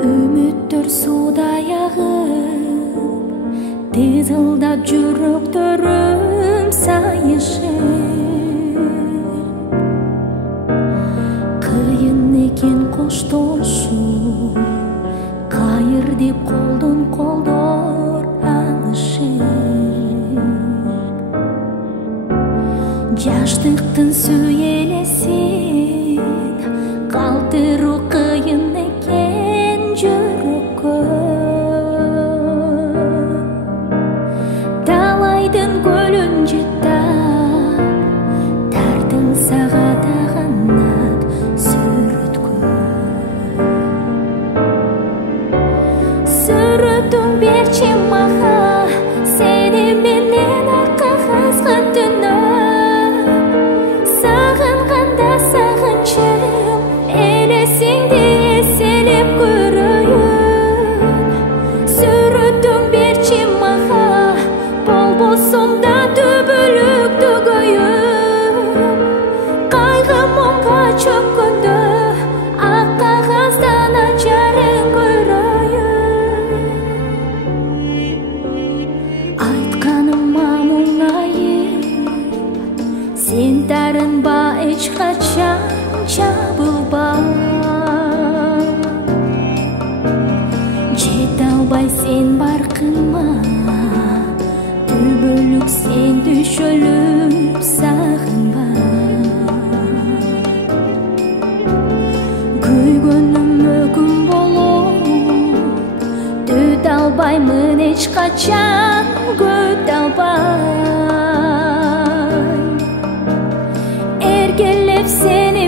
Үміттер судай ағып, тызылдап жүректөрүм сайышып. Кыйын экен коштошуу, кайыр деп колдон колдор алышып. Жаштыктын сүйелесин калтыруу кыйын экен жүрөккө. Талайдын көлүн жыттап, тартылса катаганат сүрөткө. Сүрөтүң берчи мага, сени менен ак кагазга түнөп. Сагынганда сагынчым, элесиңди эселеп көрөйүн. Сүрөтүң берчи мага, болбосом да түбөлүк төгөйүн. Кайгы муңга чөккөндө, ак кагаздан ажарын көрөйүн. Айтканыма муңайып, сен тарынба эч качан жабылба. Жете албай сен баркыма, түбөлүк сен түшөлүп сагынба. Күйгөнүм өкүм болуп, түт албаймын эч качан көт албай. Эркелеп сени